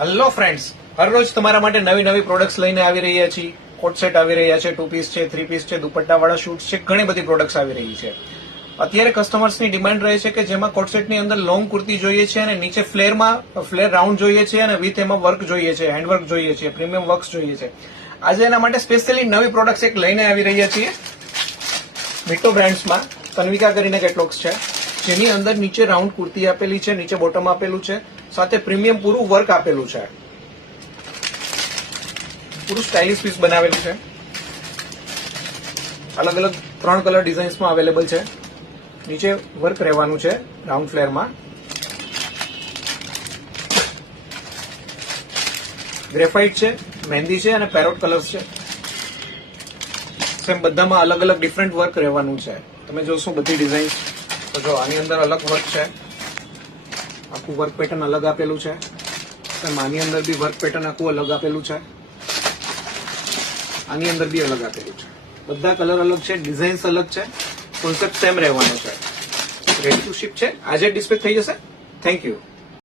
Hello friends, હરરોજ તમારા માટે નવી નવી પ્રોડક્ટ્સ લઈને આવી રહ્યા છીએ. કોટ સેટ આવી રહ્યા છે, 2 પીસ છે, 3 પીસ છે, દુપટ્ટાવાળા શૂટ્સ છે, ઘણી બધી પ્રોડક્ટ્સ આવી રહી છે. અત્યારે કસ્ટમર્સની ડિમાન્ડ રહે છે કે જેમાં કોટ સેટની અંદર લોંગ કુર્તી જોઈએ છે અને નીચે ફ્લેર રાઉન્ડ જોઈએ છે અને વિથ એમાં વર્ક જોઈએ છે, હેન્ડવર્ક જોઈએ છે, પ્રીમિયમ વર્ક્સ જોઈએ છે. આજે એના માટે સ્પેશિયલી નવી પ્રોડક્ટ્સ એક લઈને આવી રહ્યા છીએ. મિટો બ્રાન્ડ્સમાં તન્વિકા કરીને કેટલોક્સ છે, જેની અંદર નીચે રાઉન્ડ કુર્તી આપેલી છે, નીચે બોટમ આપેલું છે, સાથે પ્રીમિયમ પૂરું વર્ક આપેલું છે. પૂરું સ્ટાઇલિશ પીસ બનાવેલું છે. અલગ અલગ 3 કલર ડિઝાઇન્સમાં અવેલેબલ છે. નીચે વર્ક રહેવાનું છે રાઉન્ડ ફ્લેરમાં. ગ્રેફાઇટ છે, મહેંદી છે અને પેરોટ કલર્સ છે. સેમ બધામાં અલગ અલગ ડિફરન્ટ વર્ક રહેવાનું છે. તમે જોશો બધી ડિઝાઇન તો જો આની અંદર અલગ વર્ક છે, આખું વર્ક પેટર્ન અલગ આપેલું છે. આની અંદર બી વર્ક પેટર્ન આખું અલગ આપેલું છે, આની અંદર બી અલગ આપેલું છે. બધા કલર અલગ છે, ડિઝાઇન્સ અલગ છે, કોન્સેપ્ટ સેમ રહેવાનો છે. રેડી ટુ શિપ છે, આજે ડિસ્પેચ થઈ જશે. Thank you.